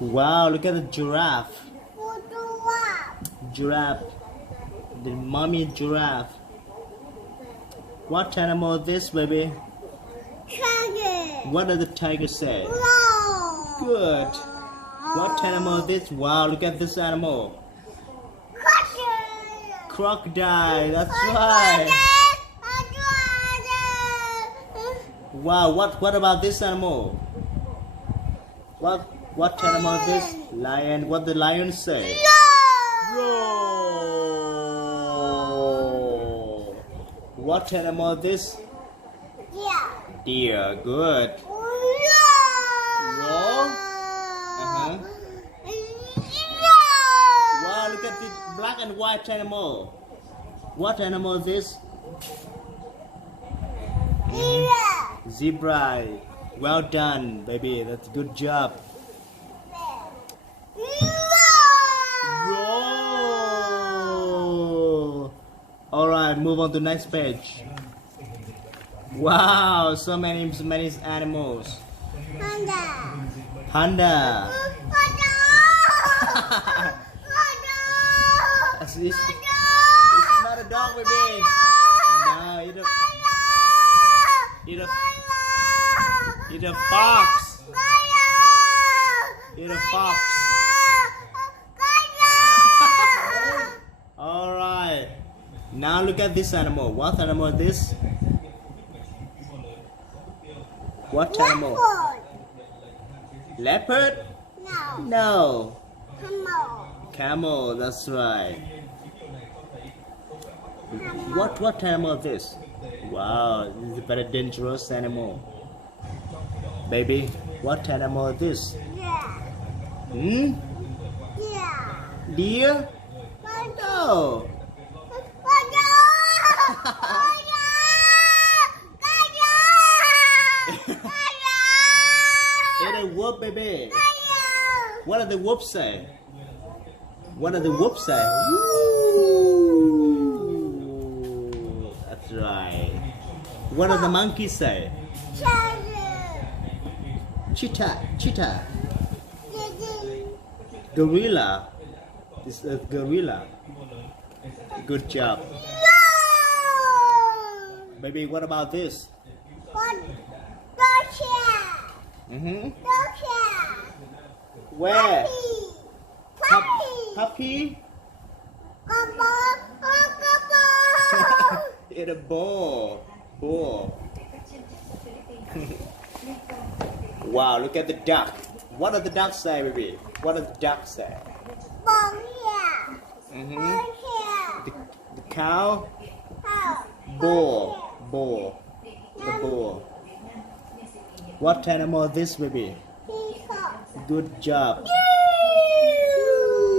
Wow, look at the giraffe. Giraffe. The mommy giraffe. What animal is this, baby? Tiger. What does the tiger say? No. Good. What animal is this? Wow, look at this animal. Crocodile. That's right. Wow, what about this animal? What animal is this? Lion. What the lion say? Roar. What animal is this? Deer. Good. Roar. Wow, look at this black and white animal. What animal is this? Zebra. Well done, baby. That's a good job. Roar. Alright, move on to the next page. Wow, so many animals. Panda. It's not a dog, baby. No, it's a fox. It's a fox. Alright. Now look at this animal. What animal is this? What animal? Leopard? No. Camel, that's right. What animal is this? Wow, this is a very dangerous animal. Baby, what animal is this? Hmm? Deer? No. It's a wolf, baby. What does the wolf say? What does the wolf say? Ooh, that's right. What does the monkey say? Cheetah. Gorilla. This is gorilla. Good job. Baby, what about this? Where? Puppy? It's a ball. Wow, look at the duck. What does the duck say, baby? What does the duck say? The cow? Bull. The bull. What animal is this, baby? Good job.